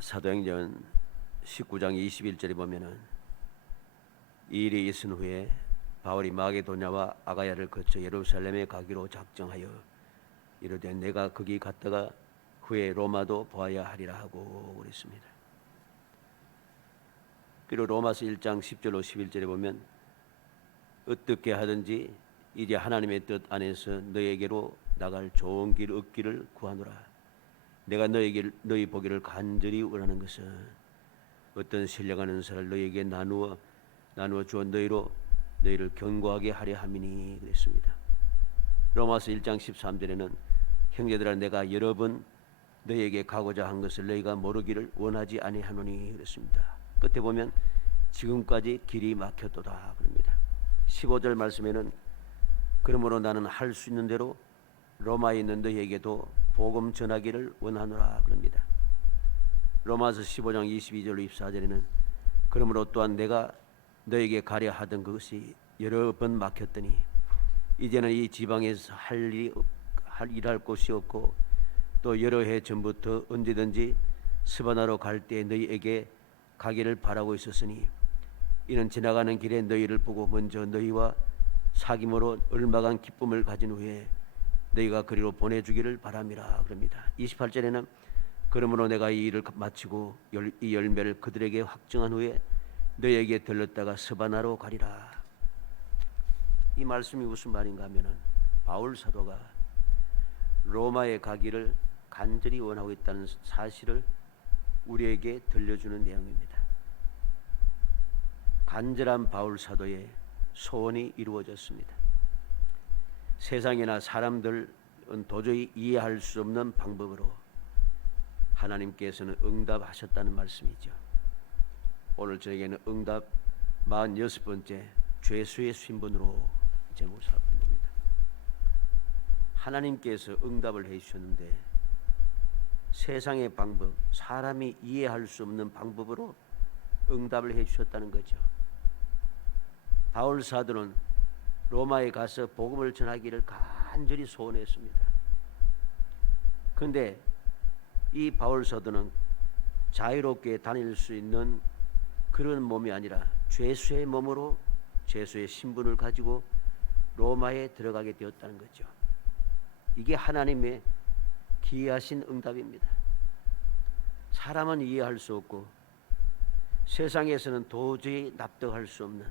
사도행전 19장 21절에 보면은 이 일이 있은 후에 바울이 마게도냐와 아가야를 거쳐 예루살렘에 가기로 작정하여 이르되 내가 거기 갔다가 후에 로마도 보아야 하리라 하고 그랬습니다. 그리고 로마서 1장 10절로 11절에 보면 어떻게 하든지 이제 하나님의 뜻 안에서 너에게로 나갈 좋은 길 얻기를 구하노라. 내가 너희 보기를 간절히 원하는 것은 어떤 신령한 은사를 너희에게 나누어 주어 너희를 견고하게 하려 함이니 그랬습니다. 로마서 1장 13절에는 형제들아 내가 여러 번 너희에게 가고자 한 것을 너희가 모르기를 원하지 아니하노니 그랬습니다. 끝에 보면 지금까지 길이 막혔도다 그럽니다. 15절 말씀에는 그러므로 나는 할 수 있는 대로 로마에 있는 너희에게도 복음 전하기를 원하노라 그럽니다. 로마서 15장 22절로 24절에는 그러므로 또한 내가 너에게 가려 하던 그것이 여러 번 막혔더니 이제는 이 지방에서 일할 곳이 없고 또 여러 해 전부터 언제든지 스바나로 갈 때 너희에게 가기를 바라고 있었으니 이는 지나가는 길에 너희를 보고 먼저 너희와 사귐으로 얼마간 기쁨을 가진 후에 너희가 그리로 보내주기를 바람이라 그럽니다. 28절에는 그러므로 내가 이 일을 마치고 이 열매를 그들에게 확증한 후에 너희에게 들렀다가 스바나로 가리라. 이 말씀이 무슨 말인가 하면은 바울 사도가 로마에 가기를 간절히 원하고 있다는 사실을 우리에게 들려주는 내용입니다. 간절한 바울 사도의 소원이 이루어졌습니다. 세상이나 사람들은 도저히 이해할 수 없는 방법으로 하나님께서는 응답하셨다는 말씀이죠. 오늘 저에게는 응답 46번째 죄수의 신분으로 제목을 잡은 겁니다. 하나님께서 응답을 해주셨는데 세상의 방법, 사람이 이해할 수 없는 방법으로 응답을 해주셨다는 거죠. 바울 사도는 로마에 가서 복음을 전하기를 간절히 소원했습니다. 그런데 이 바울 사도는 자유롭게 다닐 수 있는 그런 몸이 아니라 죄수의 몸으로 죄수의 신분을 가지고 로마에 들어가게 되었다는 거죠. 이게 하나님의 기이하신 응답입니다. 사람은 이해할 수 없고 세상에서는 도저히 납득할 수 없는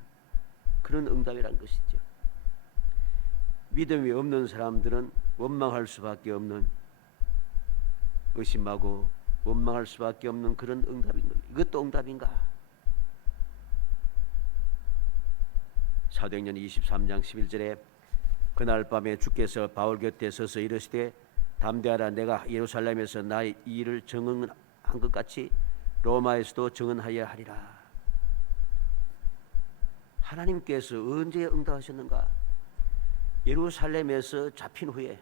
그런 응답이란 것이죠. 믿음이 없는 사람들은 원망할 수밖에 없는, 의심하고 원망할 수밖에 없는 그런 응답인 겁니다. 이것도 응답인가? 사도행전 23장 11절에 그날 밤에 주께서 바울 곁에 서서 이르시되 담대하라. 내가 예루살렘에서 나의 이 일을 증언한 것 같이 로마에서도 증언하여 하리라. 하나님께서 언제 응답하셨는가? 예루살렘에서 잡힌 후에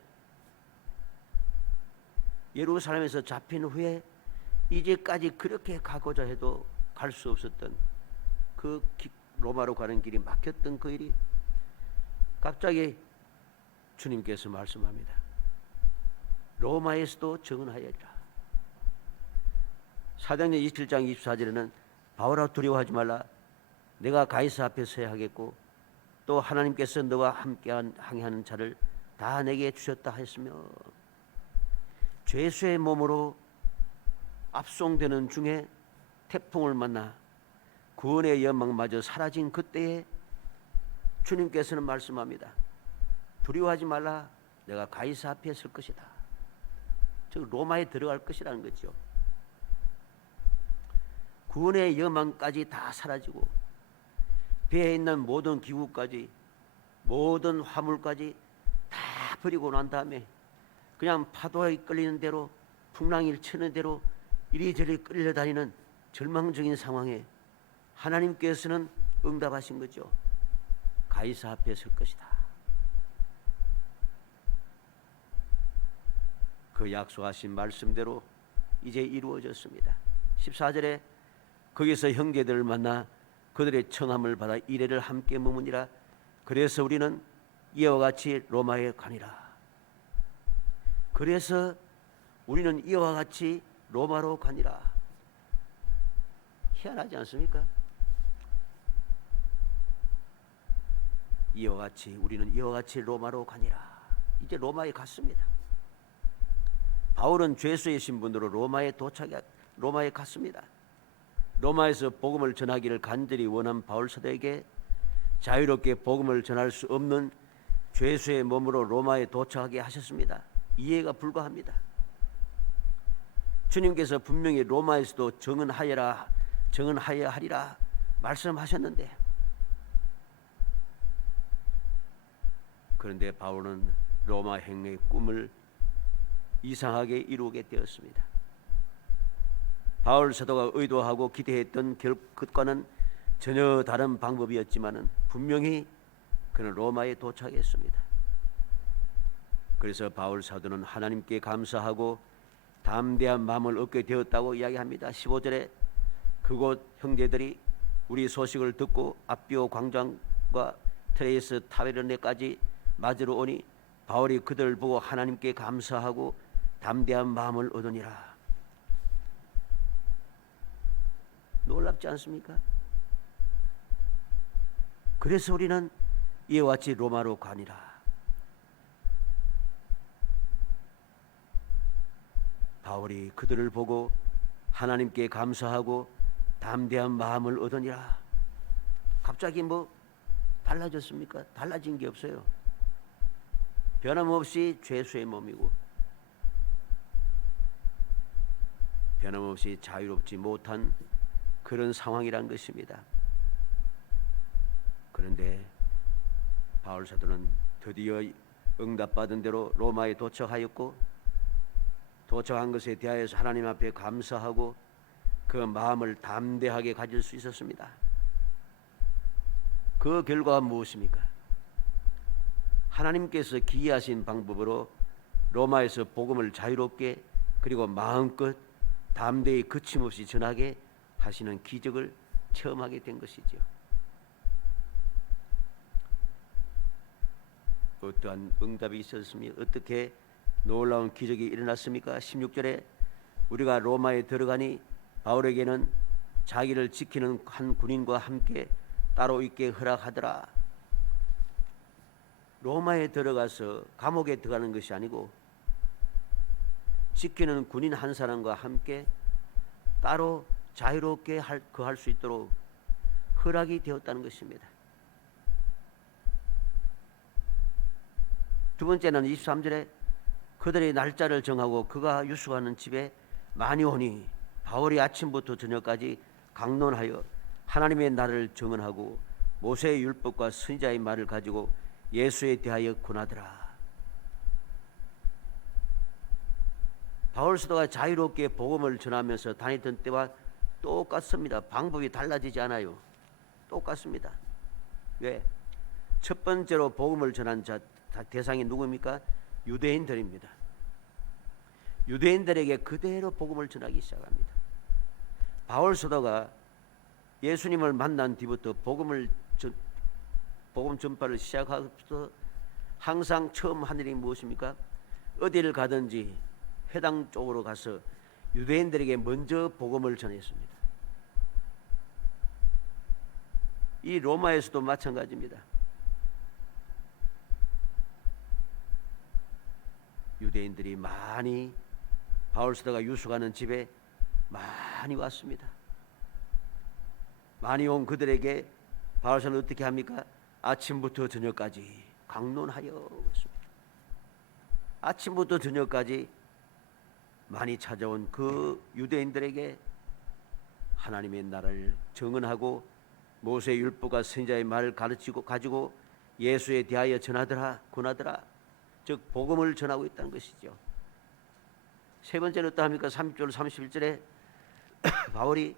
이제까지 그렇게 가고자 해도 갈 수 없었던 그 로마로 가는 길이 막혔던 그 일이 갑자기 주님께서 말씀합니다. 로마에서도 증언하여리라. 사도행전 27장 24절에는 바울아 두려워하지 말라. 내가 가이사 앞에 서야 하겠고 또 하나님께서 너와 함께 항해하는 자를 다 내게 주셨다 하였으며, 죄수의 몸으로 압송되는 중에 태풍을 만나 구원의 연망마저 사라진 그때에 주님께서는 말씀합니다. 두려워하지 말라. 내가 가이사 앞에 설 것이다. 즉 로마에 들어갈 것이라는 거죠. 구원의 여망까지 다 사라지고 배에 있는 모든 기구까지, 모든 화물까지 다 버리고 난 다음에 그냥 파도에 끌리는 대로, 풍랑이 치는 대로 이리저리 끌려다니는 절망적인 상황에 하나님께서는 응답하신 거죠. 가이사 앞에 설 것이다. 그 약속하신 말씀대로 이제 이루어졌습니다. 14절에 거기서 형제들을 만나 그들의 청함을 받아 이레를 함께 머무니라. 그래서 우리는 이와 같이 로마에 가니라. 그래서 우리는 이와 같이 로마로 가니라. 희한하지 않습니까? 이와 같이 우리는 이와 같이 로마로 가니라. 이제 로마에 갔습니다. 바울은 죄수의 신분으로 로마에 갔습니다. 로마에서 복음을 전하기를 간절히 원한 바울 사도에게 자유롭게 복음을 전할 수 없는 죄수의 몸으로 로마에 도착하게 하셨습니다. 이해가 불가합니다. 주님께서 분명히 로마에서도 정언하여야 하리라 말씀하셨는데, 그런데 바울은 로마 행의 꿈을 이상하게 이루게 되었습니다. 바울 사도가 의도하고 기대했던 것과는 전혀 다른 방법이었지만은 분명히 그는 로마에 도착했습니다. 그래서 바울 사도는 하나님께 감사하고 담대한 마음을 얻게 되었다고 이야기합니다. 15절에 그곳 형제들이 우리 소식을 듣고 아비오 광장과 트레이스 타베르네까지 맞으러 오니 바울이 그들을 보고 하나님께 감사하고 담대한 마음을 얻으니라. 놀랍지 않습니까? 그래서 우리는 이와 같이 로마로 가니라. 바울이 그들을 보고 하나님께 감사하고 담대한 마음을 얻으니라. 갑자기 뭐 달라졌습니까? 달라진 게 없어요. 변함없이 죄수의 몸이고 변함없이 자유롭지 못한 그런 상황이란 것입니다. 그런데 바울 사도는 드디어 응답받은 대로 로마에 도착하였고, 도착한 것에 대하여서 하나님 앞에 감사하고 그 마음을 담대하게 가질 수 있었습니다. 그 결과가 무엇입니까? 하나님께서 기이하신 방법으로 로마에서 복음을 자유롭게 그리고 마음껏 담대히 거침없이 전하게 하시는 기적을 체험하게 된 것이죠. 어떠한 응답이 있었습니까? 어떻게 놀라운 기적이 일어났습니까? 16절에 우리가 로마에 들어가니 바울에게는 자기를 지키는 한 군인과 함께 따로 있게 허락하더라. 로마에 들어가서 감옥에 들어가는 것이 아니고 지키는 군인 한 사람과 함께 따로 자유롭게 거할 수 있도록 허락이 되었다는 것입니다. 두 번째는 23절에 그들의 날짜를 정하고 그가 유숙하는 집에 많이 오니 바울이 아침부터 저녁까지 강론하여 하나님의 날을 정언하고 모세의 율법과 선지자의 말을 가지고 예수에 대하여 권하더라. 바울 사도가 자유롭게 복음을 전하면서 다니던 때와 똑같습니다. 방법이 달라지지 않아요. 똑같습니다. 왜? 첫 번째로 복음을 전한 대상이 누구입니까? 유대인들입니다. 유대인들에게 그대로 복음을 전하기 시작합니다. 바울 사도가 예수님을 만난 뒤부터 복음 전파를 시작하고부터 항상 처음 한 일이 무엇입니까? 어디를 가든지 해당 쪽으로 가서 유대인들에게 먼저 복음을 전했습니다. 이 로마에서도 마찬가지입니다. 유대인들이 많이 바울 사도가 유숙하는 집에 많이 왔습니다. 많이 온 그들에게 바울 사도는 어떻게 합니까? 아침부터 저녁까지 강론하여 그랬습니다. 아침부터 저녁까지 많이 찾아온 그 유대인들에게 하나님의 나라를 정언하고 모세의 율법과 선지자의 말을 가지고 예수에 대하여 전하더라, 권하더라. 즉 복음을 전하고 있다는 것이죠. 세 번째는 어떠합니까? 30절 31절에 바울이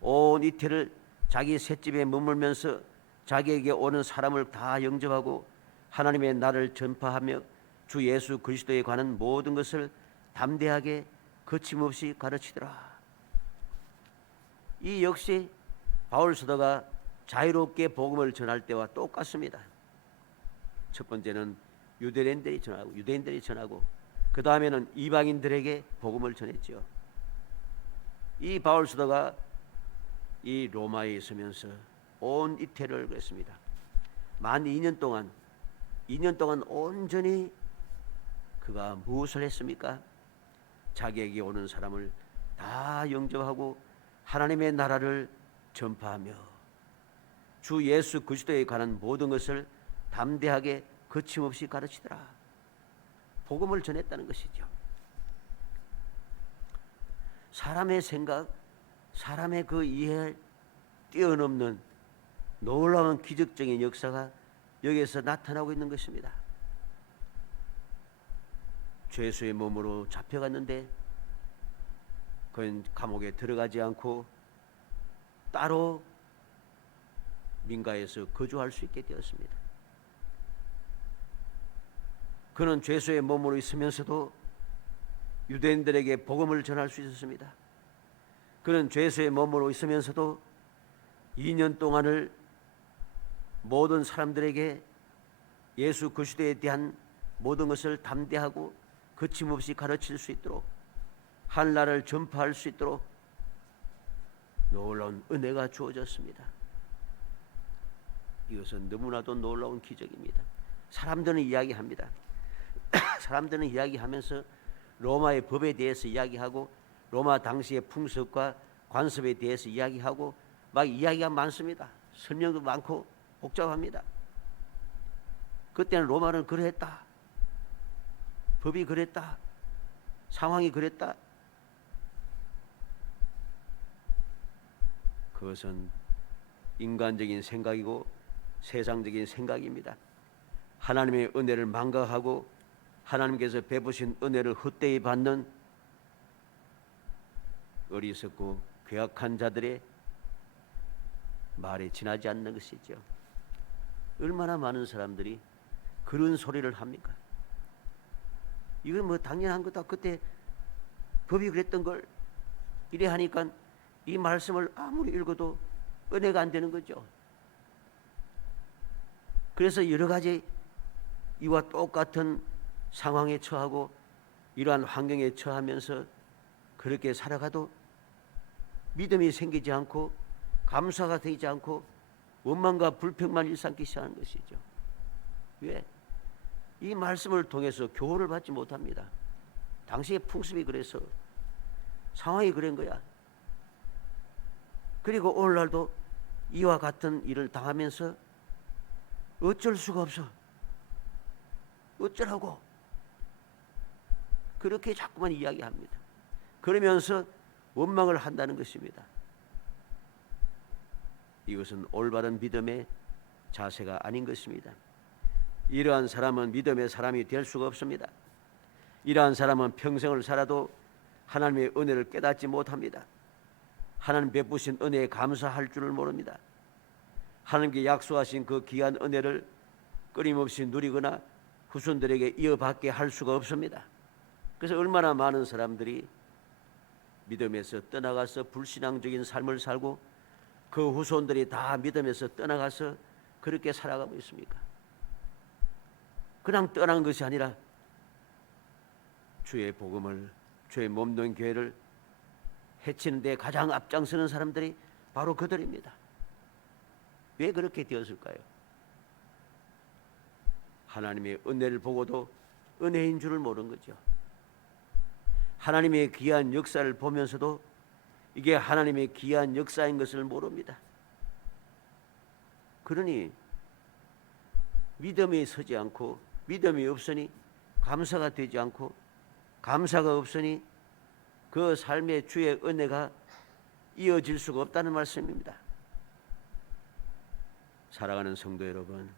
온 이틀을 자기 셋집에 머물면서 자기에게 오는 사람을 다 영접하고 하나님의 나라를 전파하며 주 예수 그리스도에 관한 모든 것을 담대하게 거침없이 가르치더라. 이 역시 바울 사도가 자유롭게 복음을 전할 때와 똑같습니다. 첫 번째는 유대인들이 전하고 그 다음에는 이방인들에게 복음을 전했죠. 이 바울 사도가 이 로마에 있으면서 온 이태를 그랬습니다. 만 2년 동안 온전히 그가 무엇을 했습니까? 자기에게 오는 사람을 다 영접하고 하나님의 나라를 전파하며 주 예수 그리스도에 관한 모든 것을 담대하게 거침없이 가르치더라. 복음을 전했다는 것이죠. 사람의 생각, 사람의 그 이해를 뛰어넘는 놀라운 기적적인 역사가 여기에서 나타나고 있는 것입니다. 죄수의 몸으로 잡혀갔는데 그는 감옥에 들어가지 않고 따로 민가에서 거주할 수 있게 되었습니다. 그는 죄수의 몸으로 있으면서도 유대인들에게 복음을 전할 수 있었습니다. 그는 죄수의 몸으로 있으면서도 2년 동안을 모든 사람들에게 예수 그리스도에 대한 모든 것을 담대하고 거침없이 가르칠 수 있도록 한나라를 전파할 수 있도록 놀라운 은혜가 주어졌습니다. 이것은 너무나도 놀라운 기적입니다. 사람들은 이야기합니다. 사람들은 이야기하면서 로마의 법에 대해서 이야기하고 로마 당시의 풍습과 관습에 대해서 이야기하고 막 이야기가 많습니다. 설명도 많고 복잡합니다. 그때는 로마는 그랬다. 법이 그랬다. 상황이 그랬다. 그것은 인간적인 생각이고 세상적인 생각입니다. 하나님의 은혜를 망각하고 하나님께서 베푸신 은혜를 헛되이 받는 어리석고 괴악한 자들의 말에 지나지 않는 것이죠. 얼마나 많은 사람들이 그런 소리를 합니까? 이건 뭐 당연한 거다. 그때 법이 그랬던 걸 이래 하니까 이 말씀을 아무리 읽어도 은혜가 안 되는 거죠. 그래서 여러 가지 이와 똑같은 상황에 처하고 이러한 환경에 처하면서 그렇게 살아가도 믿음이 생기지 않고 감사가 되지 않고 원망과 불평만 일삼기 시작하는 것이죠. 왜? 이 말씀을 통해서 교훈을 받지 못합니다. 당시의 풍습이 그래서 상황이 그런 거야. 그리고 오늘날도 이와 같은 일을 당하면서 어쩔 수가 없어. 어쩌라고? 그렇게 자꾸만 이야기합니다. 그러면서 원망을 한다는 것입니다. 이것은 올바른 믿음의 자세가 아닌 것입니다. 이러한 사람은 믿음의 사람이 될 수가 없습니다. 이러한 사람은 평생을 살아도 하나님의 은혜를 깨닫지 못합니다. 하나님 베푸신 은혜에 감사할 줄을 모릅니다. 하나님께 약속하신 그 귀한 은혜를 끊임없이 누리거나 후손들에게 이어받게 할 수가 없습니다. 그래서 얼마나 많은 사람들이 믿음에서 떠나가서 불신앙적인 삶을 살고 그 후손들이 다 믿음에서 떠나가서 그렇게 살아가고 있습니까? 그냥 떠난 것이 아니라 주의 복음을, 주의 몸된 교회를 해치는 데 가장 앞장서는 사람들이 바로 그들입니다. 왜 그렇게 되었을까요? 하나님의 은혜를 보고도 은혜인 줄을 모르는 거죠. 하나님의 귀한 역사를 보면서도 이게 하나님의 귀한 역사인 것을 모릅니다. 그러니 믿음이 서지 않고 믿음이 없으니 감사가 되지 않고 감사가 없으니 그 삶의 주의 은혜가 이어질 수가 없다는 말씀입니다. 사랑하는 성도 여러분,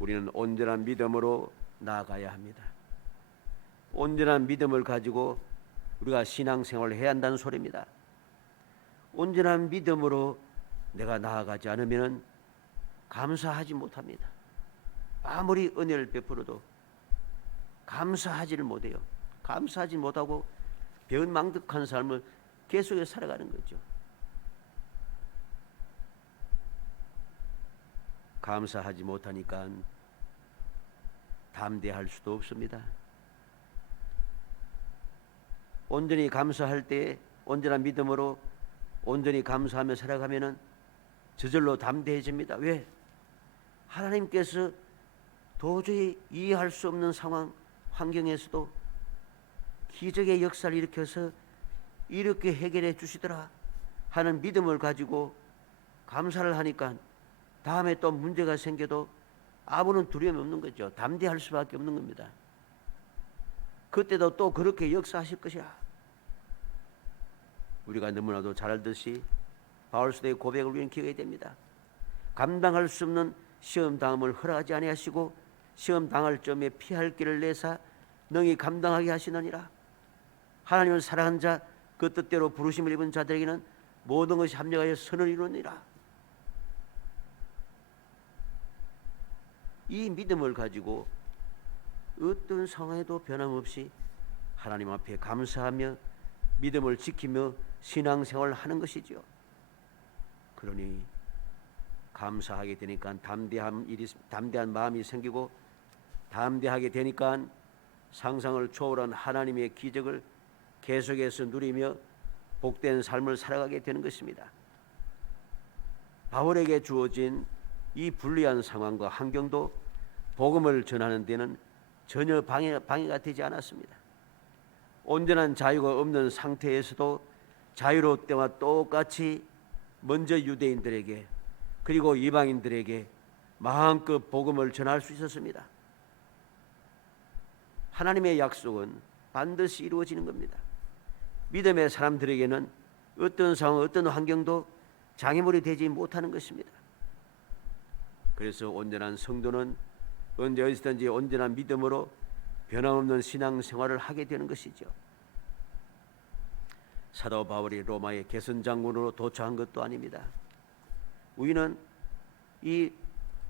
우리는 온전한 믿음으로 나아가야 합니다. 온전한 믿음을 가지고 우리가 신앙생활을 해야 한다는 소리입니다. 온전한 믿음으로 내가 나아가지 않으면 감사하지 못합니다. 아무리 은혜를 베풀어도 감사하지를 못해요. 감사하지 못하고 배은망덕한 삶을 계속해서 살아가는 거죠. 감사하지 못하니까 담대할 수도 없습니다. 온전히 감사할 때 온전한 믿음으로 온전히 감사하며 살아가면은 저절로 담대해집니다. 왜? 하나님께서 도저히 이해할 수 없는 상황, 환경에서도 기적의 역사를 일으켜서 이렇게 해결해 주시더라 하는 믿음을 가지고 감사를 하니까 다음에 또 문제가 생겨도 아무런 두려움이 없는 거죠. 담대할 수밖에 없는 겁니다. 그때도 또 그렇게 역사하실 것이라. 우리가 너무나도 잘 알듯이 바울서도의 고백을 우리는 기억해야 됩니다. 감당할 수 없는 시험 당함을 허락하지 아니하시고 시험 당할 점에 피할 길을 내사 능히 감당하게 하시느니라. 하나님을 사랑한 자, 그 뜻대로 부르심을 입은 자들에게는 모든 것이 합력하여 선을 이루느니라. 이 믿음을 가지고 어떤 상황에도 변함없이 하나님 앞에 감사하며 믿음을 지키며 신앙생활을 하는 것이죠. 그러니 감사하게 되니까 담대한 마음이 생기고 담대하게 되니까 상상을 초월한 하나님의 기적을 계속해서 누리며 복된 삶을 살아가게 되는 것입니다. 바울에게 주어진 이 불리한 상황과 환경도 복음을 전하는 데는 전혀 방해가 되지 않았습니다. 온전한 자유가 없는 상태에서도 자유로울 때와 똑같이 먼저 유대인들에게 그리고 이방인들에게 마음껏 복음을 전할 수 있었습니다. 하나님의 약속은 반드시 이루어지는 겁니다. 믿음의 사람들에게는 어떤 상황, 어떤 환경도 장애물이 되지 못하는 것입니다. 그래서 온전한 성도는 언제 어디서든지 온전한 믿음으로 변함없는 신앙생활을 하게 되는 것이죠. 사도 바울이 로마의 개선 장군으로 도착한 것도 아닙니다. 우리는 이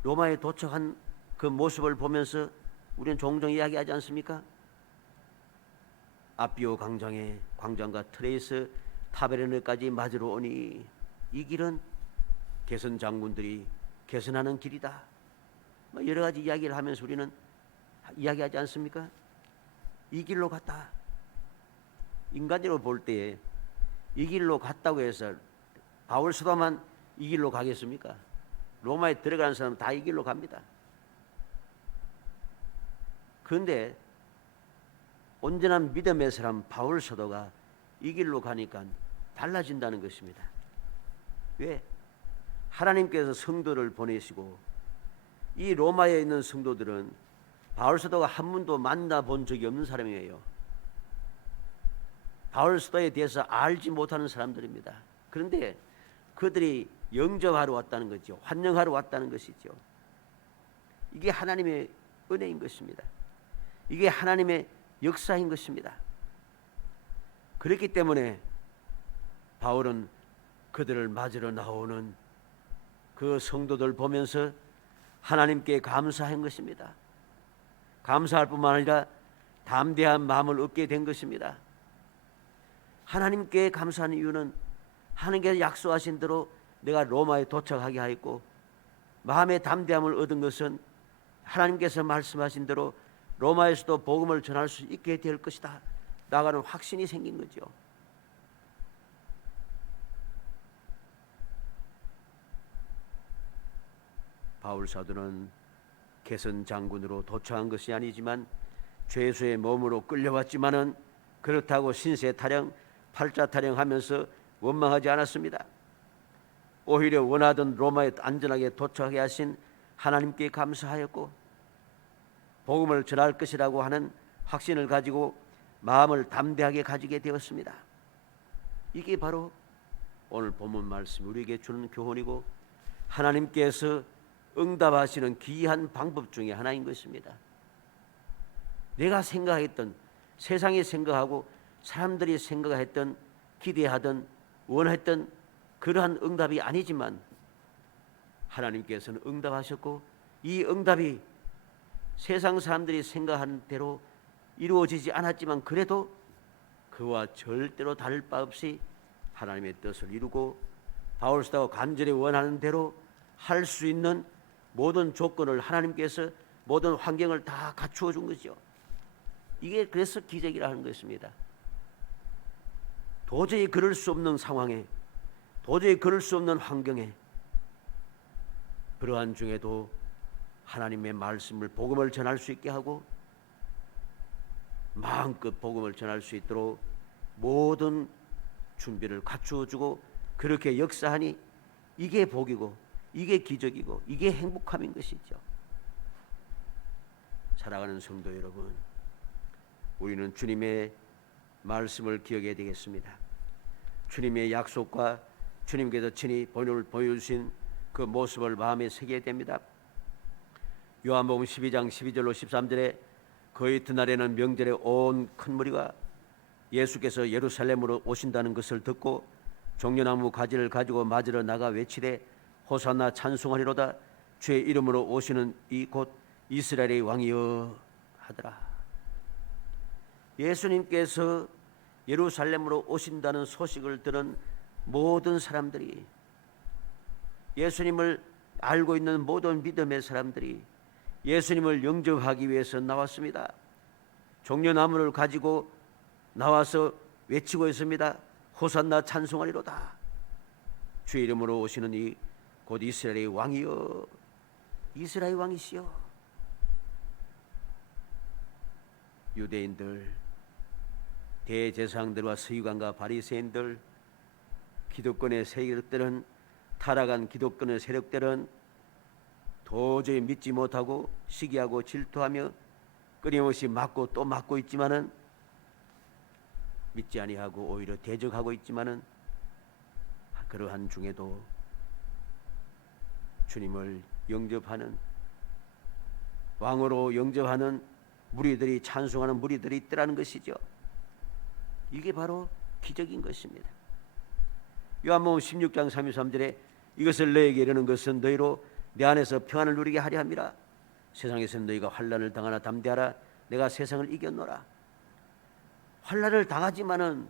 로마에 도착한 그 모습을 보면서 우리는 종종 이야기하지 않습니까? 아비오 광장과 트레이스 타베르네까지 맞으러 오니 이 길은 개선 장군들이 개선하는 길이다. 여러 가지 이야기를 하면서 우리는 이야기하지 않습니까? 이 길로 갔다. 인간적으로 볼 때에 이 길로 갔다고 해서 바울 사도만 이 길로 가겠습니까? 로마에 들어가는 사람은 다 이 길로 갑니다. 그런데 온전한 믿음의 사람 바울 사도가 이 길로 가니까 달라진다는 것입니다. 왜? 하나님께서 성도를 보내시고 이 로마에 있는 성도들은 바울 사도가 한 번도 만나본 적이 없는 사람이에요. 바울 사도에 대해서 알지 못하는 사람들입니다. 그런데 그들이 영접하러 왔다는 거죠. 환영하러 왔다는 것이죠. 이게 하나님의 은혜인 것입니다. 이게 하나님의 역사인 것입니다. 그렇기 때문에 바울은 그들을 맞으러 나오는 그 성도들 보면서 하나님께 감사한 것입니다. 감사할 뿐만 아니라 담대한 마음을 얻게 된 것입니다. 하나님께 감사하는 이유는 하나님께서 약속하신 대로 내가 로마에 도착하게 하였고 마음의 담대함을 얻은 것은 하나님께서 말씀하신 대로 로마에서도 복음을 전할 수 있게 될 것이다 나가는 확신이 생긴 거죠. 바울 사도는 개선 장군으로 도착한 것이 아니지만 죄수의 몸으로 끌려왔지만은 그렇다고 신세 타령, 팔자 타령하면서 원망하지 않았습니다. 오히려 원하던 로마에 안전하게 도착하게 하신 하나님께 감사하였고 복음을 전할 것이라고 하는 확신을 가지고 마음을 담대하게 가지게 되었습니다. 이게 바로 오늘 본문 말씀 우리에게 주는 교훈이고 하나님께서 응답하시는 귀한 방법 중에 하나인 것입니다. 내가 생각했던 세상이 생각하고 사람들이 생각했던 기대하던 원했던 그러한 응답이 아니지만 하나님께서는 응답하셨고 이 응답이 세상 사람들이 생각하는 대로 이루어지지 않았지만 그래도 그와 절대로 다를 바 없이 하나님의 뜻을 이루고 바울 사도가 간절히 원하는 대로 할 수 있는 모든 조건을 하나님께서 모든 환경을 다 갖추어 준 거죠. 이게 그래서 기적이라 하는 것입니다. 도저히 그럴 수 없는 상황에 도저히 걸을 수 없는 환경에, 그러한 중에도 하나님의 말씀을, 복음을 전할 수 있게 하고 마음껏 복음을 전할 수 있도록 모든 준비를 갖추어 주고 그렇게 역사하니 이게 복이고 이게 기적이고 이게 행복함인 것이죠. 사랑하는 성도 여러분, 우리는 주님의 말씀을 기억해야 되겠습니다. 주님의 약속과 주님께서 친히 보여주신 그 모습을 마음에 새겨야 됩니다. 요한복음 12장 12절로 13절에 그 이튿날에는 명절에 온 큰 무리가 예수께서 예루살렘으로 오신다는 것을 듣고 종려나무 가지를 가지고 맞으러 나가 외치되 호산나 찬송하리로다. 주의 이름으로 오시는 이 곧 이스라엘의 왕이여 하더라. 예수님께서 예루살렘으로 오신다는 소식을 들은 모든 사람들이, 예수님을 알고 있는 모든 믿음의 사람들이 예수님을 영접하기 위해서 나왔습니다. 종려나무를 가지고 나와서 외치고 있습니다. 호산나 찬송하리로다. 주의 이름으로 오시는 이 곧 이스라엘의 왕이여. 이스라엘 왕이시여. 유대인들, 대제사장들과 서기관과 바리새인들, 기득권의 세력들은, 타락한 기득권의 세력들은 도저히 믿지 못하고 시기하고 질투하며 끊임없이 맞고 또 맞고 있지만은, 믿지 아니하고 오히려 대적하고 있지만은, 그러한 중에도 주님을 영접하는, 왕으로 영접하는 무리들이, 찬송하는 무리들이 있더라는 것이죠. 이게 바로 기적인 것입니다. 요한복음 16장 33절에 이것을 너에게 이르는 것은 너희로 내 안에서 평안을 누리게 하려 함이라. 세상에서 너희가 환난을 당하나 담대하라. 내가 세상을 이겼노라. 환난을 당하지만은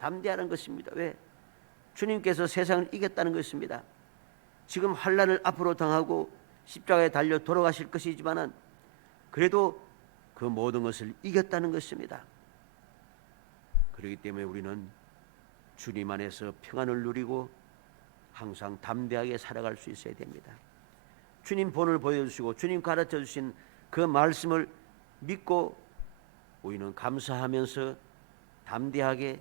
담대하는 것입니다. 왜? 주님께서 세상을 이겼다는 것입니다. 지금 환난을 앞으로 당하고 십자가에 달려 돌아가실 것이지만은 그래도 그 모든 것을 이겼다는 것입니다. 그렇기 때문에 우리는 주님 안에서 평안을 누리고 항상 담대하게 살아갈 수 있어야 됩니다. 주님 본을 보여주시고 주님 가르쳐 주신 그 말씀을 믿고 우리는 감사하면서 담대하게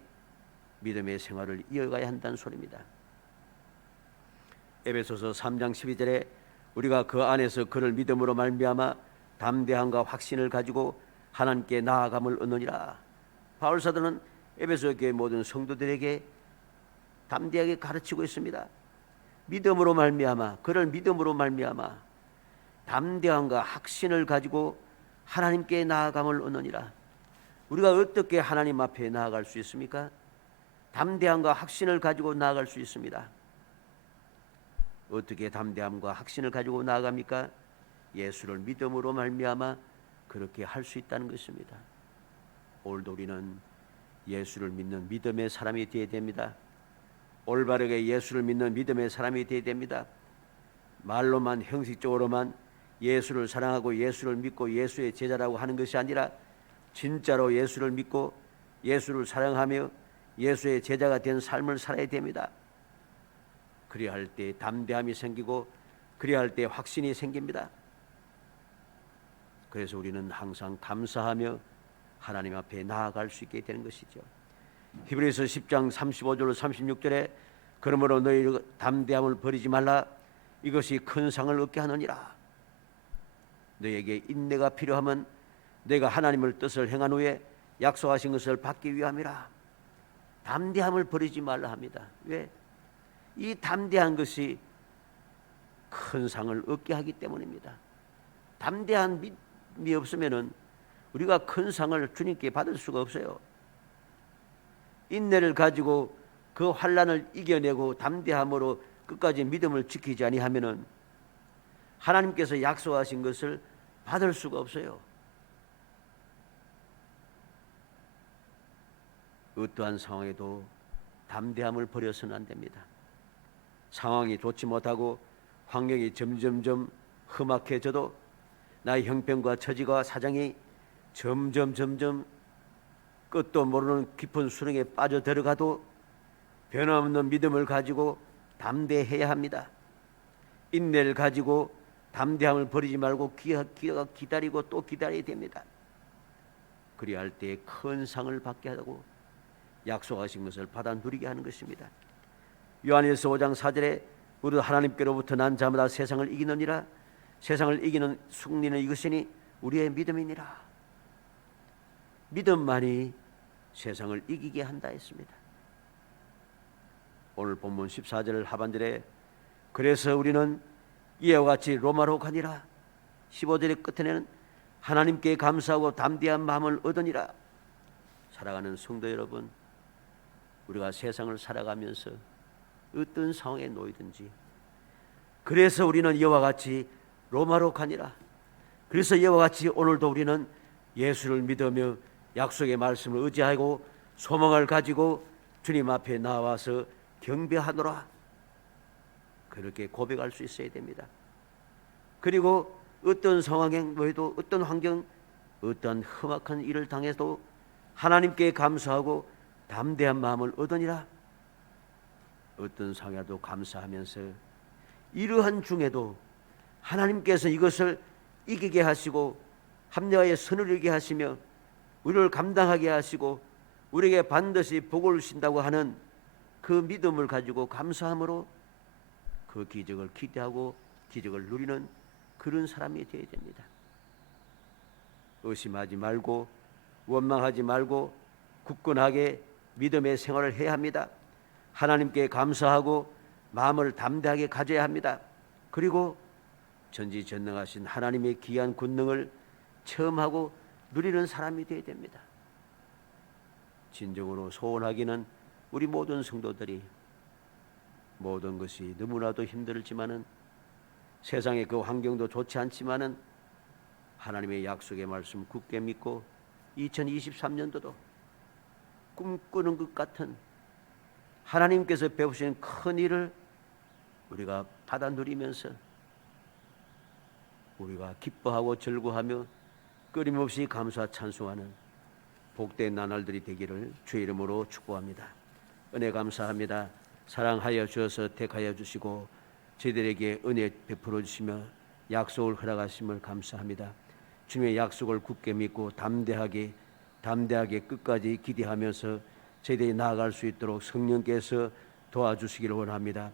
믿음의 생활을 이어가야 한다는 소리입니다. 에베소서 3장 12절에 우리가 그 안에서 그를 믿음으로 말미암아 담대함과 확신을 가지고 하나님께 나아감을 얻느니라. 바울 사도는 에베소 교회 모든 성도들에게 담대하게 가르치고 있습니다. 믿음으로 말미암아, 그를 믿음으로 말미암아 담대함과 확신을 가지고 하나님께 나아감을 얻느니라. 우리가 어떻게 하나님 앞에 나아갈 수 있습니까? 담대함과 확신을 가지고 나아갈 수 있습니다. 어떻게 담대함과 확신을 가지고 나아갑니까? 예수를 믿음으로 말미암아 그렇게 할 수 있다는 것입니다. 오늘도 우리는 예수를 믿는 믿음의 사람이 되어야 됩니다. 올바르게 예수를 믿는 믿음의 사람이 되어야 됩니다. 말로만, 형식적으로만 예수를 사랑하고 예수를 믿고 예수의 제자라고 하는 것이 아니라 진짜로 예수를 믿고 예수를 사랑하며 예수의 제자가 된 삶을 살아야 됩니다. 그래야 할 때 담대함이 생기고 그래야 할 때 확신이 생깁니다. 그래서 우리는 항상 감사하며 하나님 앞에 나아갈 수 있게 되는 것이죠. 히브리서 10장 35절로 36절에 그러므로 너희 담대함을 버리지 말라. 이것이 큰 상을 얻게 하느니라. 너에게 인내가 필요하면 내가 하나님의 뜻을 행한 후에 약속하신 것을 받기 위함이라. 담대함을 버리지 말라 합니다. 왜? 이 담대한 것이 큰 상을 얻게 하기 때문입니다. 담대한 믿음이 없으면은 우리가 큰 상을 주님께 받을 수가 없어요. 인내를 가지고 그 환난을 이겨내고 담대함으로 끝까지 믿음을 지키지 아니하면은 하나님께서 약속하신 것을 받을 수가 없어요. 어떠한 상황에도 담대함을 버려서는 안 됩니다. 상황이 좋지 못하고 환경이 점점점 험악해져도 나의 형편과 처지가 사정이 점점 끝도 모르는 깊은 수렁에 빠져 들어가도 변함없는 믿음을 가지고 담대해야 합니다. 인내를 가지고 담대함을 버리지 말고 기다리고 또 기다려야 됩니다. 그리할 때 큰 상을 받게 하고 약속하신 것을 받아 누리게 하는 것입니다. 요한일서 5장 4절에 우리도 하나님께로부터 난 자마다 세상을 이기느니라. 세상을 이기는 승리는 이것이니 우리의 믿음이니라. 믿음만이 세상을 이기게 한다 했습니다. 오늘 본문 14절 하반절에 그래서 우리는 이와 같이 로마로 가니라. 15절의 끝에는 하나님께 감사하고 담대한 마음을 얻으니라. 사랑하는 성도 여러분, 우리가 세상을 살아가면서 어떤 상황에 놓이든지 그래서 우리는 이와 같이 로마로 가니라. 그래서 이와 같이 오늘도 우리는 예수를 믿으며 약속의 말씀을 의지하고 소망을 가지고 주님 앞에 나와서 경배하노라. 그렇게 고백할 수 있어야 됩니다. 그리고 어떤 상황에 놓여도 어떤 환경, 어떤 험악한 일을 당해도 하나님께 감사하고 담대한 마음을 얻으니라. 어떤 상황에도 감사하면서 이러한 중에도 하나님께서 이것을 이기게 하시고 합리화의 선을 이기게 하시며 우리를 감당하게 하시고 우리에게 반드시 복을 주신다고 하는 그 믿음을 가지고 감사함으로 그 기적을 기대하고 기적을 누리는 그런 사람이 되어야 됩니다. 의심하지 말고 원망하지 말고 굳건하게 믿음의 생활을 해야 합니다. 하나님께 감사하고 마음을 담대하게 가져야 합니다. 그리고 전지전능하신 하나님의 귀한 권능을 체험하고 누리는 사람이 되어야 됩니다. 진정으로 소원하기는 우리 모든 성도들이 모든 것이 너무나도 힘들지만은 세상의 그 환경도 좋지 않지만은 하나님의 약속의 말씀 굳게 믿고 2023년도도 꿈꾸는 것 같은 하나님께서 베푸신 큰 일을 우리가 받아 누리면서 우리가 기뻐하고 즐거워하며 끊임없이 감사 찬송하는 복된 나날들이 되기를 주의 이름으로 축복합니다. 은혜 감사합니다. 사랑하여 주셔서 택하여 주시고 저희들에게 은혜 베풀어 주시며 약속을 허락하심을 감사합니다. 주님의 약속을 굳게 믿고 담대하게 끝까지 기대하면서 저희들이 나아갈 수 있도록 성령께서 도와주시기를 원합니다.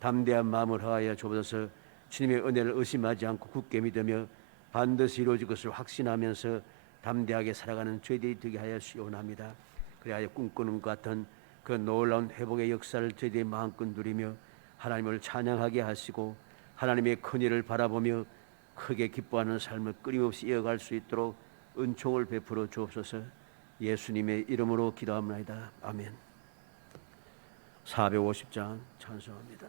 담대한 마음을 하여 주옵소서. 주님의 은혜를 의심하지 않고 굳게 믿으며 반드시 이루어질 것을 확신하면서 담대하게 살아가는 저희들이 되게 하여 주시기 원합니다. 그래야 꿈꾸는 것 같은 그 놀라운 회복의 역사를 저희들이 마음껏 누리며 하나님을 찬양하게 하시고 하나님의 큰 일을 바라보며 크게 기뻐하는 삶을 끊임없이 이어갈 수 있도록 은총을 베풀어 주옵소서. 예수님의 이름으로 기도합니다. 아멘. 450장 찬송합니다.